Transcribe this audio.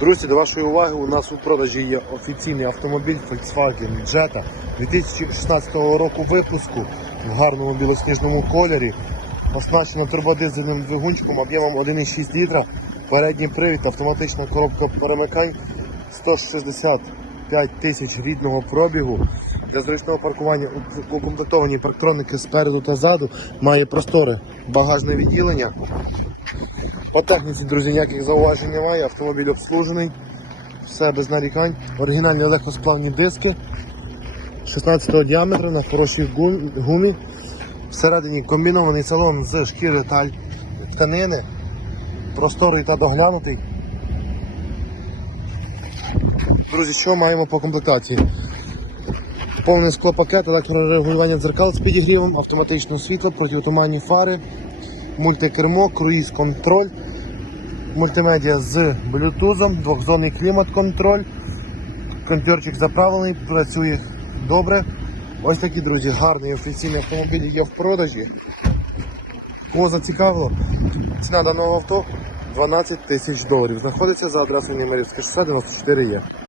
Друзі, до вашої уваги, у нас у продажі є офіційний автомобіль Volkswagen Jetta 2016 року випуску в гарному білосніжному кольорі. Оснащено турбодизельним двигунчиком об'ємом 1,6 літра. Передній привід, автоматична коробка перемикань 165 тисяч рідного пробігу. Для зручного паркування укомплектовані парктроники спереду та ззаду. Має просторе багажне відділення. По техніці, друзі, ніяких зауважень немає. Автомобіль обслужений, все без нарікань. Оригінальні легкосплавні диски 16 діаметра на хорошій гумі. Всередині комбінований салон з шкіри та тканини, просторий та доглянутий. Друзі, що маємо по комплектації? Повний склопакет, електрорегулювання дзеркал з підігрівом, автоматичне світло, протитуманні фари, мультикермо, круїз контроль, мультимедіа з блютузом, двохзонний клімат-контроль, контерчик заправлений, працює добре. Ось такі, друзі, гарний офіційний автомобіль є в продажі. Кого зацікавило, ціна даного авто 12 тисяч доларів. Знаходиться за адресою Німерівське шосе 94 є.